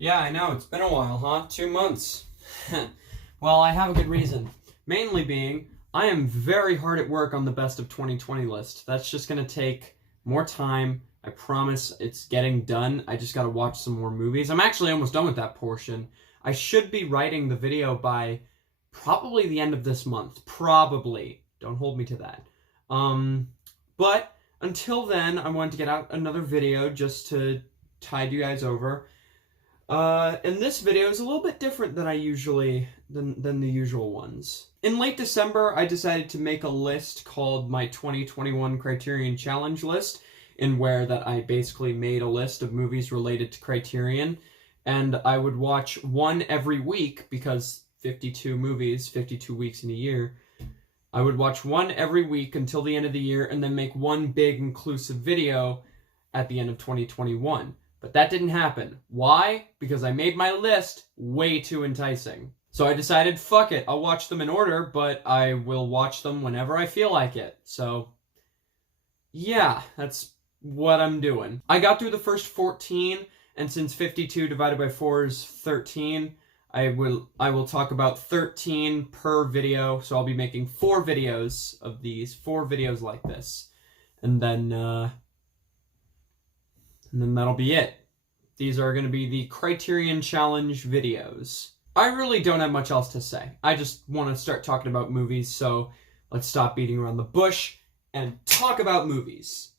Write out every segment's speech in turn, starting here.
Yeah, I know, it's been a while, huh? 2 months. Well, I have a good reason. Mainly being, I am very hard at work on the best of 2020 list. That's just gonna take more time. I promise it's getting done. I just gotta watch some more movies. I'm actually almost done with that portion. I should be writing the video by probably the end of this month. Probably. Don't hold me to that. But until then, I wanted to get out another video just to tide you guys over. And this video is a little bit different than than the usual ones. In late December, I decided to make a list called my 2021 Criterion Challenge list, in where that I basically made a list of movies related to Criterion, and I would watch one every week because 52 movies, 52 weeks in a year. I would watch one every week until the end of the year and then make one big inclusive video at the end of 2021. But that didn't happen. Why? Because I made my list way too enticing. So I decided, fuck it, I'll watch them in order, but I will watch them whenever I feel like it. So, yeah, that's what I'm doing. I got through the first 14, and since 52 divided by 4 is 13, I will talk about 13 per video, so I'll be making 4 videos of these, 4 videos like this. And then that'll be it. These are going to be the Criterion Challenge videos. I really don't have much else to say. I just want to start talking about movies, so let's stop beating around the bush and talk about movies.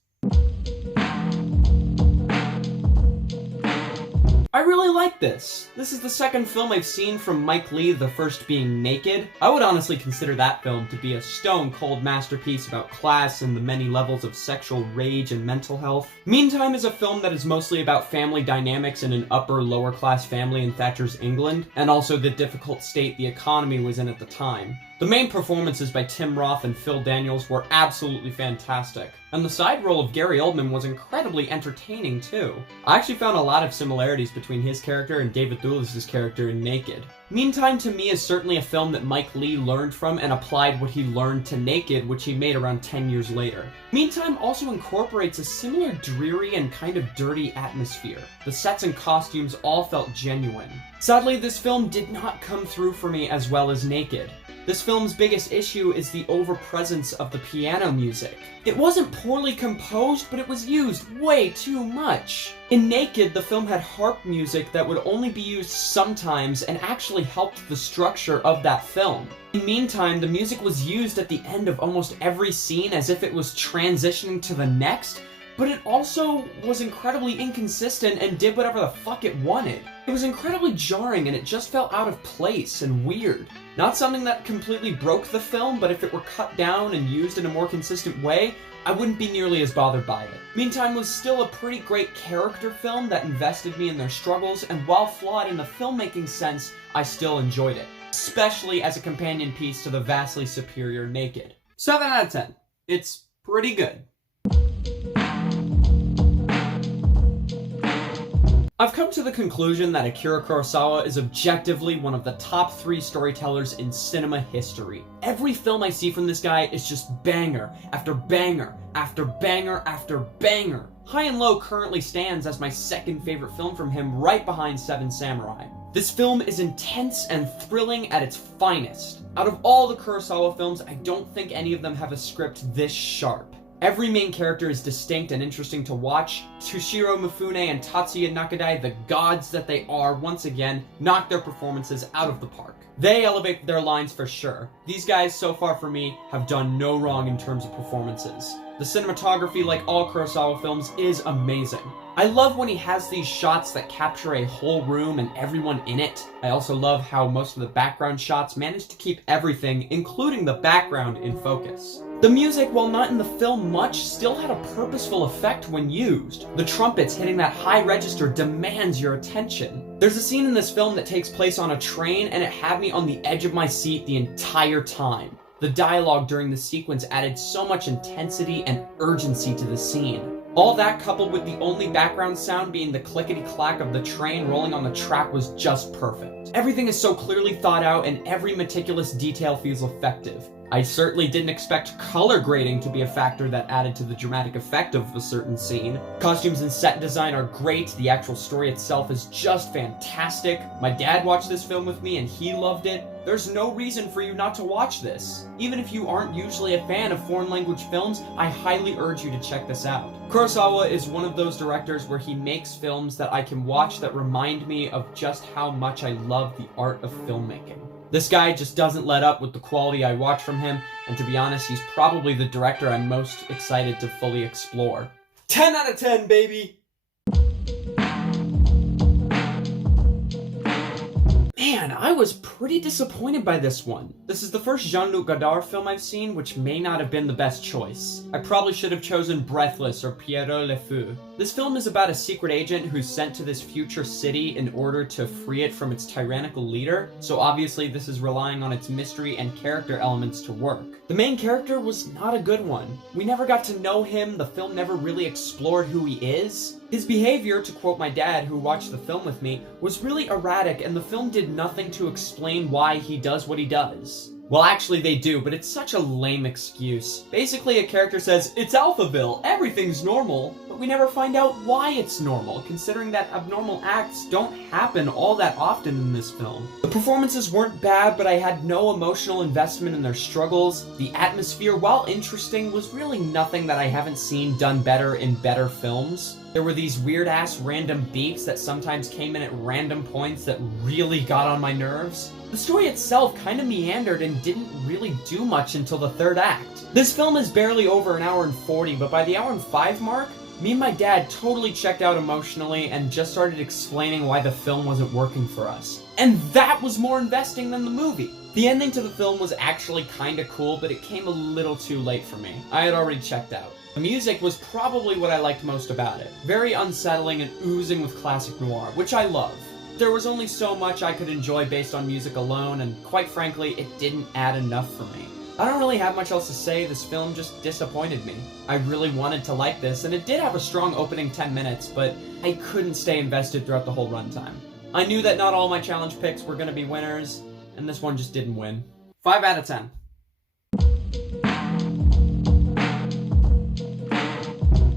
I really like this. This is the second film I've seen from Mike Leigh, the first being Naked. I would honestly consider that film to be a stone-cold masterpiece about class and the many levels of sexual rage and mental health. Meantime is a film that is mostly about family dynamics in an upper-lower class family in Thatcher's England, and also the difficult state the economy was in at the time. The main performances by Tim Roth and Phil Daniels were absolutely fantastic, and the side role of Gary Oldman was incredibly entertaining too. I actually found a lot of similarities between his character and David Thewlis's character in Naked. Meantime to me is certainly a film that Mike Leigh learned from and applied what he learned to Naked, which he made around 10 years later. Meantime also incorporates a similar dreary and kind of dirty atmosphere. The sets and costumes all felt genuine. Sadly, this film did not come through for me as well as Naked. This film's biggest issue is the overpresence of the piano music. It wasn't poorly composed, but it was used way too much. In Naked, the film had harp music that would only be used sometimes and actually helped the structure of that film. In Meantime, the music was used at the end of almost every scene as if it was transitioning to the next, but it also was incredibly inconsistent and did whatever the fuck it wanted. It was incredibly jarring and it just felt out of place and weird. Not something that completely broke the film, but if it were cut down and used in a more consistent way, I wouldn't be nearly as bothered by it. Meantime was still a pretty great character film that invested me in their struggles, and while flawed in the filmmaking sense, I still enjoyed it. Especially as a companion piece to the vastly superior Naked. 7 out of 10. It's pretty good. I've come to the conclusion that Akira Kurosawa is objectively one of the top 3 storytellers in cinema history. Every film I see from this guy is just banger after banger after banger after banger. High and Low currently stands as my second favorite film from him, right behind Seven Samurai. This film is intense and thrilling at its finest. Out of all the Kurosawa films, I don't think any of them have a script this sharp. Every main character is distinct and interesting to watch. Toshiro Mifune and Tatsuya Nakadai, the gods that they are, once again, knock their performances out of the park. They elevate their lines for sure. These guys, so far for me, have done no wrong in terms of performances. The cinematography, like all Kurosawa films, is amazing. I love when he has these shots that capture a whole room and everyone in it. I also love how most of the background shots manage to keep everything, including the background, in focus. The music, while not in the film much, still had a purposeful effect when used. The trumpets hitting that high register demands your attention. There's a scene in this film that takes place on a train, and it had me on the edge of my seat the entire time. The dialogue during the sequence added so much intensity and urgency to the scene. All that coupled with the only background sound being the clickety-clack of the train rolling on the track was just perfect. Everything is so clearly thought out and every meticulous detail feels effective. I certainly didn't expect color grading to be a factor that added to the dramatic effect of a certain scene. Costumes and set design are great, the actual story itself is just fantastic. My dad watched this film with me and he loved it. There's no reason for you not to watch this. Even if you aren't usually a fan of foreign language films, I highly urge you to check this out. Kurosawa is one of those directors where he makes films that I can watch that remind me of just how much I love the art of filmmaking. This guy just doesn't let up with the quality I watch from him, and to be honest, he's probably the director I'm most excited to fully explore. 10 out of 10, baby! Man, I was pretty disappointed by this one. This is the first Jean-Luc Godard film I've seen, which may not have been the best choice. I probably should have chosen Breathless or Pierrot le Fou. This film is about a secret agent who's sent to this future city in order to free it from its tyrannical leader, so obviously this is relying on its mystery and character elements to work. The main character was not a good one. We never got to know him, the film never really explored who he is. His behavior, to quote my dad who watched the film with me, was really erratic and the film did nothing to explain why he does what he does. Well, actually they do, but it's such a lame excuse. Basically, a character says, "It's Alphaville, everything's normal," but we never find out why it's normal, considering that abnormal acts don't happen all that often in this film. The performances weren't bad, but I had no emotional investment in their struggles. The atmosphere, while interesting, was really nothing that I haven't seen done better in better films. There were these weird-ass random beats that sometimes came in at random points that really got on my nerves. The story itself kind of meandered and didn't really do much until the third act. This film is barely over an hour and 40, but by the hour and 5 mark, me and my dad totally checked out emotionally and just started explaining why the film wasn't working for us. And that was more investing than the movie. The ending to the film was actually kinda cool, but it came a little too late for me. I had already checked out. The music was probably what I liked most about it. Very unsettling and oozing with classic noir, which I love. There was only so much I could enjoy based on music alone, and quite frankly, it didn't add enough for me. I don't really have much else to say, this film just disappointed me. I really wanted to like this, and it did have a strong opening 10 minutes, but I couldn't stay invested throughout the whole runtime. I knew that not all my challenge picks were gonna be winners, and this one just didn't win. 5 out of 10.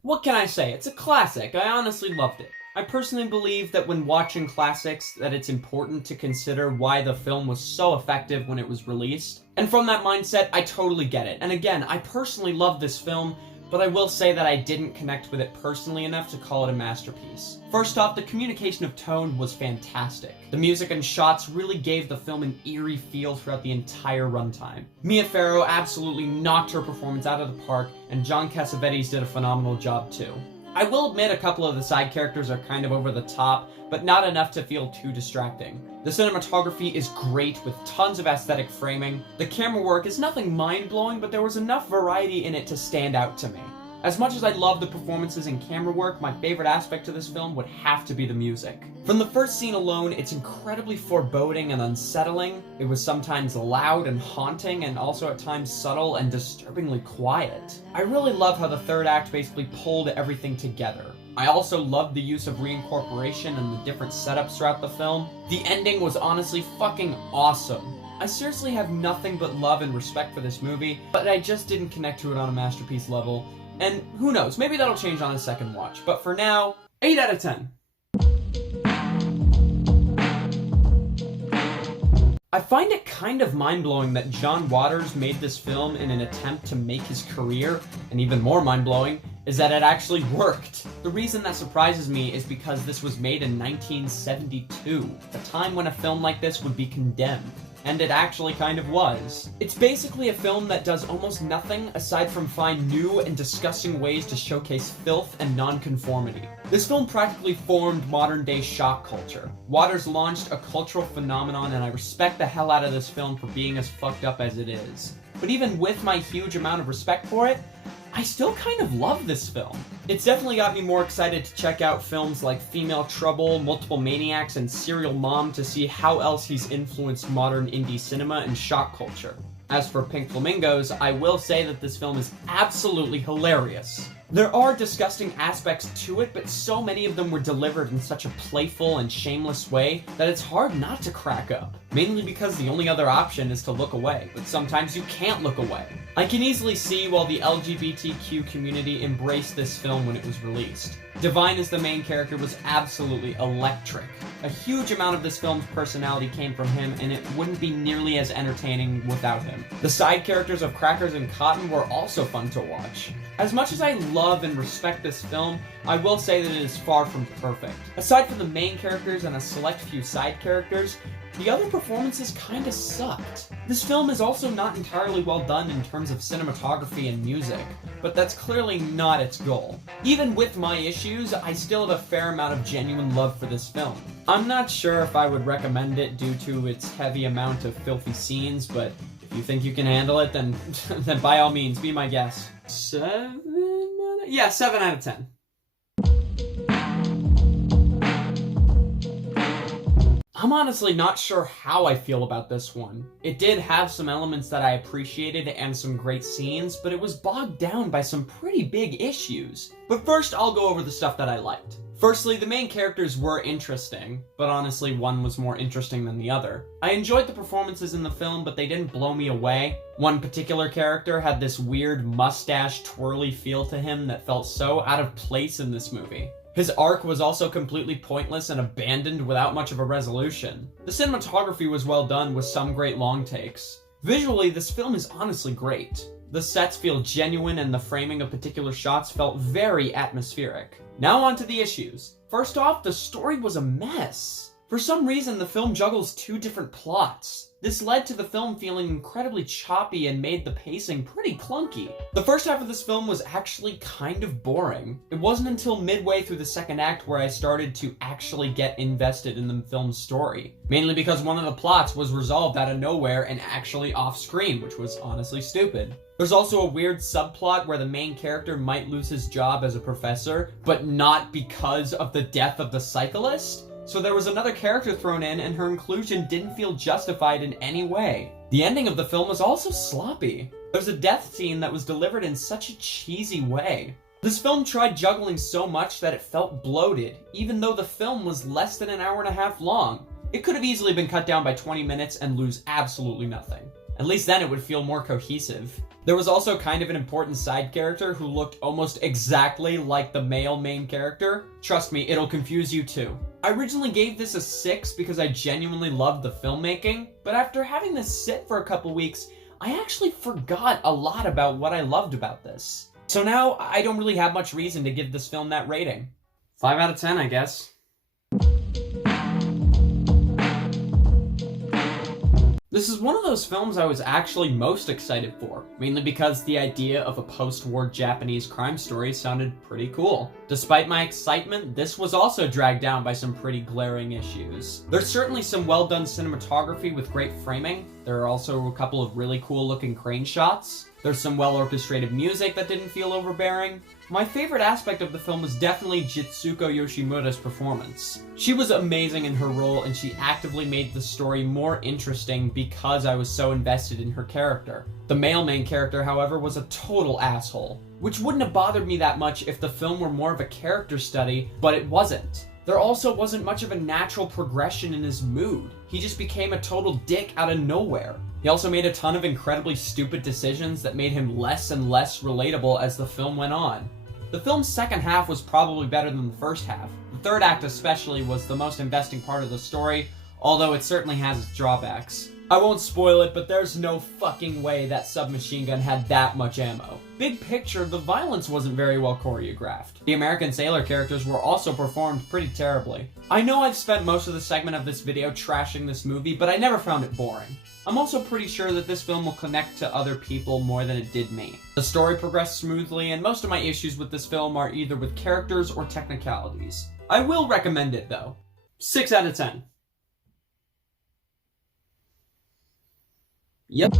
What can I say? It's a classic. I honestly loved it. I personally believe that when watching classics, that it's important to consider why the film was so effective when it was released. And from that mindset, I totally get it. And again, I personally love this film, but I will say that I didn't connect with it personally enough to call it a masterpiece. First off, the communication of tone was fantastic. The music and shots really gave the film an eerie feel throughout the entire runtime. Mia Farrow absolutely knocked her performance out of the park, and John Cassavetes did a phenomenal job too. I will admit a couple of the side characters are kind of over the top, but not enough to feel too distracting. The cinematography is great with tons of aesthetic framing. The camera work is nothing mind-blowing, but there was enough variety in it to stand out to me. As much as I love the performances and camera work, my favorite aspect to this film would have to be the music. From the first scene alone, it's incredibly foreboding and unsettling. It was sometimes loud and haunting, and also at times subtle and disturbingly quiet. I really love how the third act basically pulled everything together. I also loved the use of reincorporation and the different setups throughout the film. The ending was honestly fucking awesome. I seriously have nothing but love and respect for this movie, but I just didn't connect to it on a masterpiece level. And who knows, maybe that'll change on a second watch. But for now, 8 out of 10. I find it kind of mind-blowing that John Waters made this film in an attempt to make his career, and even more mind-blowing is that it actually worked. The reason that surprises me is because this was made in 1972, a time when a film like this would be condemned. And it actually kind of was. It's basically a film that does almost nothing aside from find new and disgusting ways to showcase filth and nonconformity. This film practically formed modern-day shock culture. Waters launched a cultural phenomenon, and I respect the hell out of this film for being as fucked up as it is. But even with my huge amount of respect for it, I still kind of love this film. It's definitely got me more excited to check out films like Female Trouble, Multiple Maniacs, and Serial Mom to see how else he's influenced modern indie cinema and shock culture. As for Pink Flamingos, I will say that this film is absolutely hilarious. There are disgusting aspects to it, but so many of them were delivered in such a playful and shameless way that it's hard not to crack up. Mainly because the only other option is to look away, but sometimes you can't look away. I can easily see why the LGBTQ community embraced this film when it was released. Divine as the main character was absolutely electric. A huge amount of this film's personality came from him, and it wouldn't be nearly as entertaining without him. The side characters of Crackers and Cotton were also fun to watch. As much as I love and respect this film, I will say that it is far from perfect. Aside from the main characters and a select few side characters, the other performances kinda sucked. This film is also not entirely well done in terms of cinematography and music, but that's clearly not its goal. Even with my issues, I still have a fair amount of genuine love for this film. I'm not sure if I would recommend it due to its heavy amount of filthy scenes, but if you think you can handle it, then then by all means, be my guest. 7 out of 10. I'm honestly not sure how I feel about this one. It did have some elements that I appreciated and some great scenes, but it was bogged down by some pretty big issues. But first, I'll go over the stuff that I liked. Firstly, the main characters were interesting, but honestly, one was more interesting than the other. I enjoyed the performances in the film, but they didn't blow me away. One particular character had this weird mustache twirly feel to him that felt so out of place in this movie. His arc was also completely pointless and abandoned without much of a resolution. The cinematography was well done with some great long takes. Visually, this film is honestly great. The sets feel genuine and the framing of particular shots felt very atmospheric. Now on to the issues. First off, the story was a mess. For some reason, the film juggles two different plots. This led to the film feeling incredibly choppy and made the pacing pretty clunky. The first half of this film was actually kind of boring. It wasn't until midway through the second act where I started to actually get invested in the film's story. Mainly because one of the plots was resolved out of nowhere and actually off screen, which was honestly stupid. There's also a weird subplot where the main character might lose his job as a professor, but not because of the death of the cyclist. So there was another character thrown in, and her inclusion didn't feel justified in any way. The ending of the film was also sloppy. There's a death scene that was delivered in such a cheesy way. This film tried juggling so much that it felt bloated, even though the film was less than an hour and a half long. It could have easily been cut down by 20 minutes and lose absolutely nothing. At least then it would feel more cohesive. There was also kind of an important side character who looked almost exactly like the male main character. Trust me, it'll confuse you too. I originally gave this a 6 because I genuinely loved the filmmaking, but after having this sit for a couple weeks, I actually forgot a lot about what I loved about this. So now, I don't really have much reason to give this film that rating. 5 out of 10, I guess. This is one of those films I was actually most excited for, mainly because the idea of a post-war Japanese crime story sounded pretty cool. Despite my excitement, this was also dragged down by some pretty glaring issues. There's certainly some well-done cinematography with great framing. There are also a couple of really cool-looking crane shots. There's some well-orchestrated music that didn't feel overbearing. My favorite aspect of the film was definitely Jitsuko Yoshimura's performance. She was amazing in her role, and she actively made the story more interesting because I was so invested in her character. The male main character, however, was a total asshole, which wouldn't have bothered me that much if the film were more of a character study, but it wasn't. There also wasn't much of a natural progression in his mood. He just became a total dick out of nowhere. He also made a ton of incredibly stupid decisions that made him less and less relatable as the film went on. The film's second half was probably better than the first half. The third act especially was the most investing part of the story, although it certainly has its drawbacks. I won't spoil it, but there's no fucking way that submachine gun had that much ammo. Big picture, the violence wasn't very well choreographed. The American sailor characters were also performed pretty terribly. I know I've spent most of the segment of this video trashing this movie, but I never found it boring. I'm also pretty sure that this film will connect to other people more than it did me. The story progressed smoothly, and most of my issues with this film are either with characters or technicalities. I will recommend it though. 6 out of 10. Yep.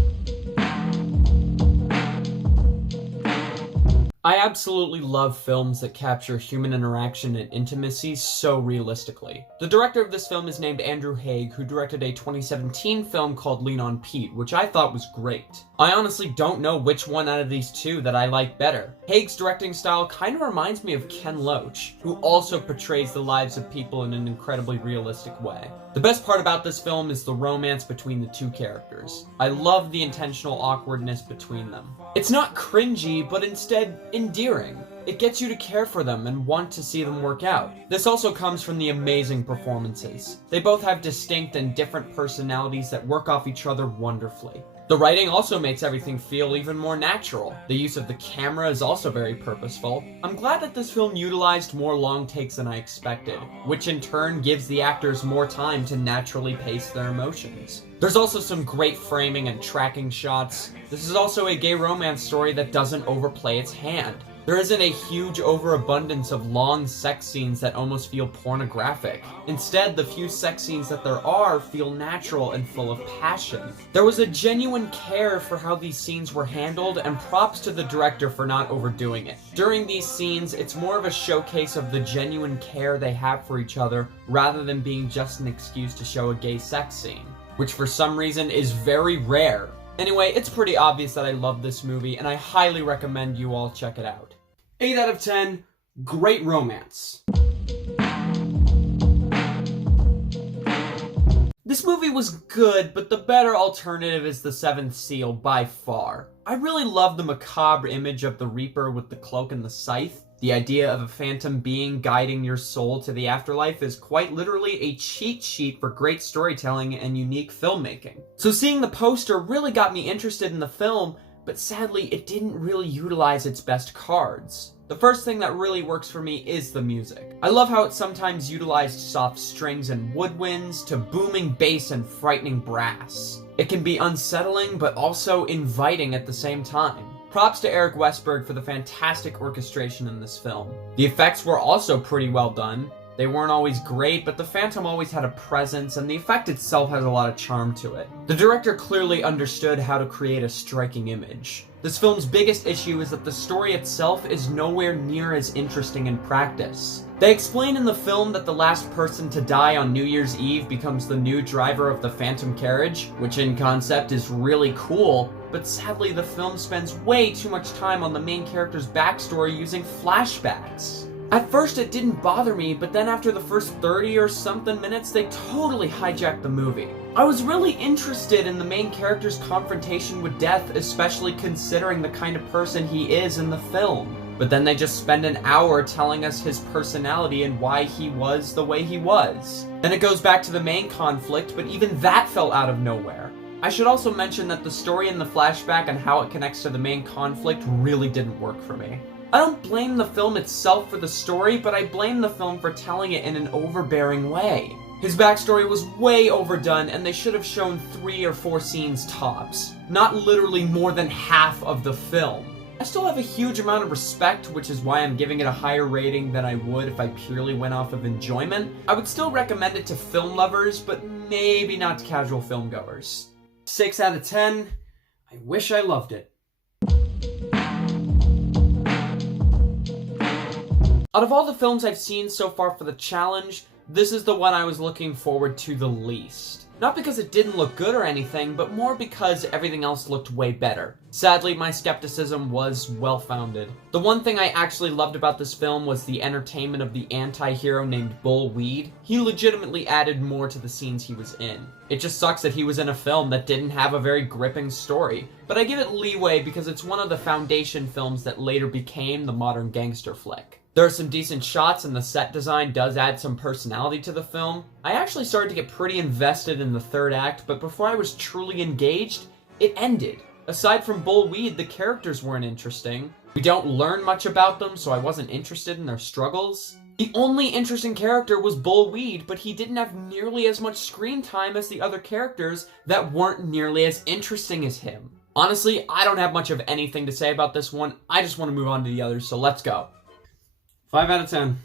I absolutely love films that capture human interaction and intimacy so realistically. The director of this film is named Andrew Haigh, who directed a 2017 film called Lean on Pete, which I thought was great. I honestly don't know which one out of these two that I like better. Haigh's directing style kind of reminds me of Ken Loach, who also portrays the lives of people in an incredibly realistic way. The best part about this film is the romance between the two characters. I love the intentional awkwardness between them. It's not cringy, but instead endearing. It gets you to care for them and want to see them work out. This also comes from the amazing performances. They both have distinct and different personalities that work off each other wonderfully. The writing also makes everything feel even more natural. The use of the camera is also very purposeful. I'm glad that this film utilized more long takes than I expected, which in turn gives the actors more time to naturally pace their emotions. There's also some great framing and tracking shots. This is also a gay romance story that doesn't overplay its hand. There isn't a huge overabundance of long sex scenes that almost feel pornographic. Instead, the few sex scenes that there are feel natural and full of passion. There was a genuine care for how these scenes were handled, and props to the director for not overdoing it. During these scenes, it's more of a showcase of the genuine care they have for each other, rather than being just an excuse to show a gay sex scene, which for some reason is very rare. Anyway, it's pretty obvious that I love this movie, and I highly recommend you all check it out. 8 out of 10, great romance. This movie was good, but the better alternative is The Seventh Seal by far. I really love the macabre image of the Reaper with the cloak and the scythe. The idea of a phantom being guiding your soul to the afterlife is quite literally a cheat sheet for great storytelling and unique filmmaking. So seeing the poster really got me interested in the film, but sadly it didn't really utilize its best cards. The first thing that really works for me is the music. I love how it sometimes utilized soft strings and woodwinds to booming bass and frightening brass. It can be unsettling but also inviting at the same time. Props to Eric Westberg for the fantastic orchestration in this film. The effects were also pretty well done. They weren't always great, but the Phantom always had a presence, and the effect itself has a lot of charm to it. The director clearly understood how to create a striking image. This film's biggest issue is that the story itself is nowhere near as interesting in practice. They explain in the film that the last person to die on New Year's Eve becomes the new driver of the Phantom carriage, which in concept is really cool, but sadly the film spends way too much time on the main character's backstory using flashbacks. At first it didn't bother me, but then after the first 30 or something minutes, they totally hijacked the movie. I was really interested in the main character's confrontation with death, especially considering the kind of person he is in the film. But then they just spend an hour telling us his personality and why he was the way he was. Then it goes back to the main conflict, but even that fell out of nowhere. I should also mention that the story in the flashback and how it connects to the main conflict really didn't work for me. I don't blame the film itself for the story, but I blame the film for telling it in an overbearing way. His backstory was way overdone, and they should have shown 3 or 4 scenes tops, not literally more than half of the film. I still have a huge amount of respect, which is why I'm giving it a higher rating than I would if I purely went off of enjoyment. I would still recommend it to film lovers, but maybe not to casual filmgoers. 6 out of 10, I wish I loved it. Out of all the films I've seen so far for the challenge, this is the one I was looking forward to the least. Not because it didn't look good or anything, but more because everything else looked way better. Sadly, my skepticism was well-founded. The one thing I actually loved about this film was the entertainment of the anti-hero named Bull Weed. He legitimately added more to the scenes he was in. It just sucks that he was in a film that didn't have a very gripping story, but I give it leeway because it's one of the foundation films that later became the modern gangster flick. There are some decent shots and the set design does add some personality to the film. I actually started to get pretty invested in the third act, but before I was truly engaged, it ended. Aside from Bull Weed, the characters weren't interesting. We don't learn much about them, so I wasn't interested in their struggles. The only interesting character was Bull Weed, but he didn't have nearly as much screen time as the other characters that weren't nearly as interesting as him. Honestly, I don't have much of anything to say about this one. I just want to move on to the others, so let's go. 5 out of 10.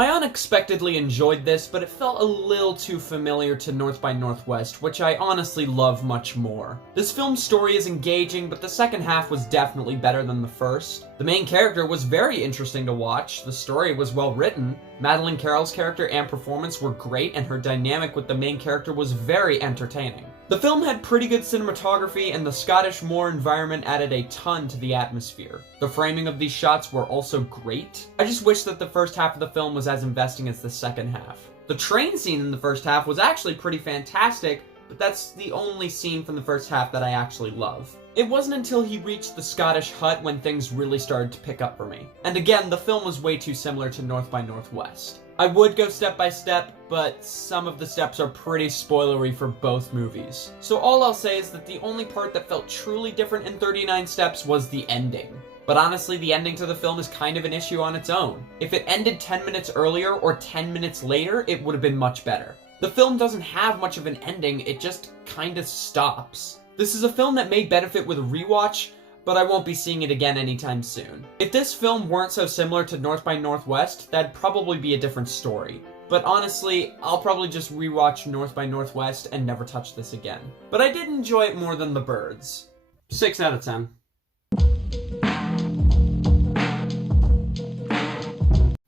I unexpectedly enjoyed this, but it felt a little too familiar to North by Northwest, which I honestly love much more. This film's story is engaging, but the second half was definitely better than the first. The main character was very interesting to watch, the story was well written, Madeleine Carroll's character and performance were great, and her dynamic with the main character was very entertaining. The film had pretty good cinematography, and the Scottish moor environment added a ton to the atmosphere. The framing of these shots were also great. I just wish that the first half of the film was as investing as the second half. The train scene in the first half was actually pretty fantastic, but that's the only scene from the first half that I actually love. It wasn't until he reached the Scottish hut when things really started to pick up for me. And again, the film was way too similar to North by Northwest. I would go step by step, but some of the steps are pretty spoilery for both movies. So all I'll say is that the only part that felt truly different in 39 Steps was the ending. But honestly, the ending to the film is kind of an issue on its own. If it ended 10 minutes earlier or 10 minutes later, it would have been much better. The film doesn't have much of an ending, it just kind of stops. This is a film that may benefit with a rewatch, but I won't be seeing it again anytime soon. If this film weren't so similar to North by Northwest, that'd probably be a different story. But honestly, I'll probably just rewatch North by Northwest and never touch this again. But I did enjoy it more than The Birds. 6 out of 10.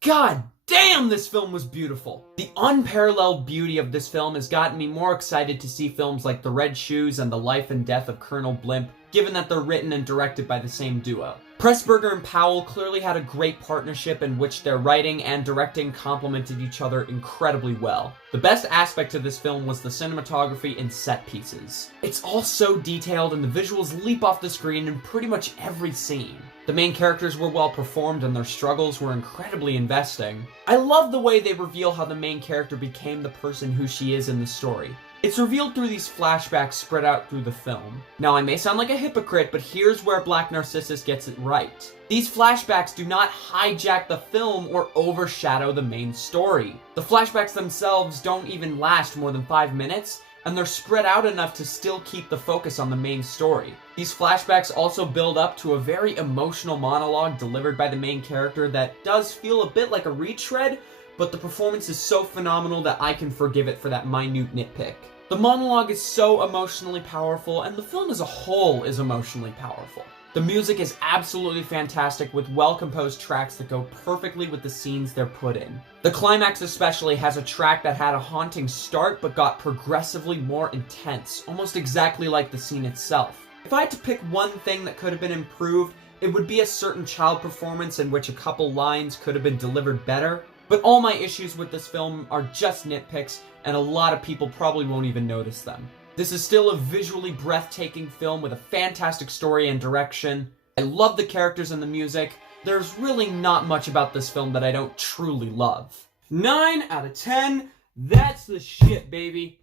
God damn, this film was beautiful! The unparalleled beauty of this film has gotten me more excited to see films like The Red Shoes and The Life and Death of Colonel Blimp, given that they're written and directed by the same duo. Pressburger and Powell clearly had a great partnership in which their writing and directing complemented each other incredibly well. The best aspect of this film was the cinematography and set pieces. It's all so detailed and the visuals leap off the screen in pretty much every scene. The main characters were well performed and their struggles were incredibly investing. I love the way they reveal how the main character became the person who she is in the story. It's revealed through these flashbacks spread out through the film. Now, I may sound like a hypocrite, but here's where Black Narcissus gets it right. These flashbacks do not hijack the film or overshadow the main story. The flashbacks themselves don't even last more than 5 minutes, and they're spread out enough to still keep the focus on the main story. These flashbacks also build up to a very emotional monologue delivered by the main character that does feel a bit like a retread, but the performance is so phenomenal that I can forgive it for that minute nitpick. The monologue is so emotionally powerful, and the film as a whole is emotionally powerful. The music is absolutely fantastic with well-composed tracks that go perfectly with the scenes they're put in. The climax especially has a track that had a haunting start but got progressively more intense, almost exactly like the scene itself. If I had to pick one thing that could have been improved, it would be a certain child performance in which a couple lines could have been delivered better. But all my issues with this film are just nitpicks, and a lot of people probably won't even notice them. This is still a visually breathtaking film with a fantastic story and direction. I love the characters and the music. There's really not much about this film that I don't truly love. 9 out of 10, that's the shit, baby.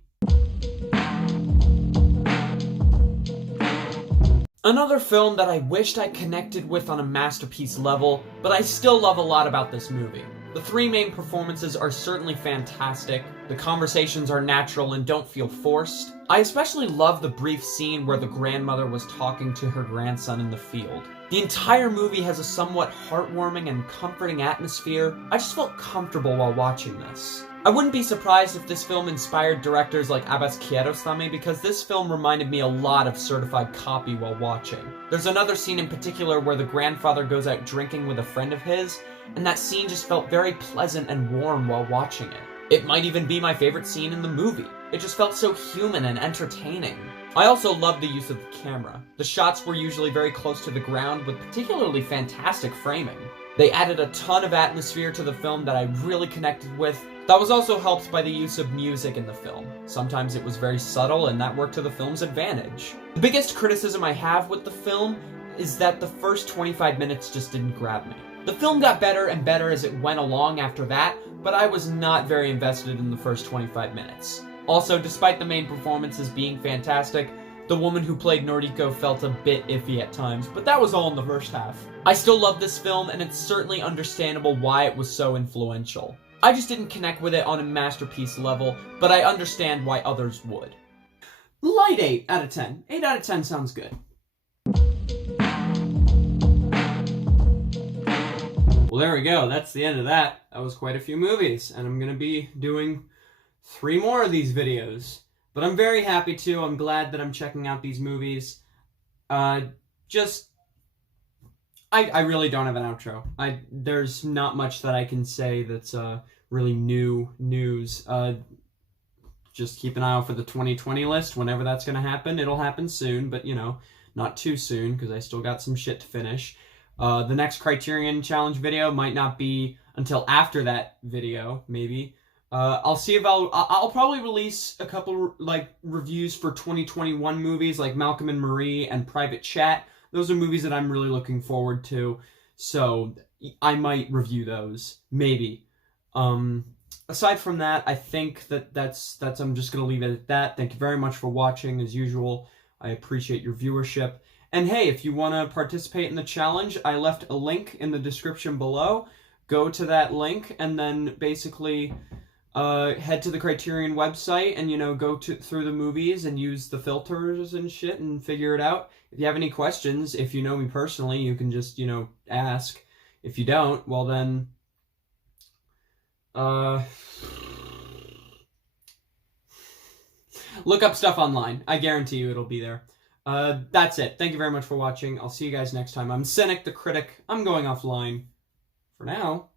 Another film that I wished I connected with on a masterpiece level, but I still love a lot about this movie. The 3 main performances are certainly fantastic, the conversations are natural and don't feel forced. I especially love the brief scene where the grandmother was talking to her grandson in the field. The entire movie has a somewhat heartwarming and comforting atmosphere. I just felt comfortable while watching this. I wouldn't be surprised if this film inspired directors like Abbas Kiarostami, because this film reminded me a lot of Certified Copy while watching. There's another scene in particular where the grandfather goes out drinking with a friend of his, and that scene just felt very pleasant and warm while watching it. It might even be my favorite scene in the movie. It just felt so human and entertaining. I also loved the use of the camera. The shots were usually very close to the ground with particularly fantastic framing. They added a ton of atmosphere to the film that I really connected with. That was also helped by the use of music in the film. Sometimes it was very subtle and that worked to the film's advantage. The biggest criticism I have with the film is that the first 25 minutes just didn't grab me. The film got better and better as it went along after that, but I was not very invested in the first 25 minutes. Also, despite the main performances being fantastic, the woman who played Noriko felt a bit iffy at times, but that was all in the first half. I still love this film, and it's certainly understandable why it was so influential. I just didn't connect with it on a masterpiece level, but I understand why others would. Light 8 out of 10. 8 out of 10 sounds good. Well, there we go. That's the end of that. That was quite a few movies, and I'm going to be doing 3 more of these videos. But I'm very happy to. I'm glad that I'm checking out these movies. I really don't have an outro. There's not much that I can say that's really new news. Just keep an eye out for the 2020 list. Whenever that's going to happen, it'll happen soon, but, you know, not too soon, because I still got some shit to finish. The next Criterion Challenge video might not be until after that video, maybe. I'll see if I'll probably release a couple, like, reviews for 2021 movies, like Malcolm and Marie and Private Chat. Those are movies that I'm really looking forward to, so I might review those, maybe. Aside from that, I think that's I'm just going to leave it at that. Thank you very much for watching, as usual. I appreciate your viewership. And hey, if you want to participate in the challenge, I left a link in the description below. Go to that link, and then basically head to the Criterion website and, you know, go through the movies and use the filters and shit and figure it out. If you have any questions, if you know me personally, you can just, you know, ask. If you don't, well then... look up stuff online. I guarantee you it'll be there. That's it. Thank you very much for watching. I'll see you guys next time. I'm Cynic the Critic. I'm going offline. For now.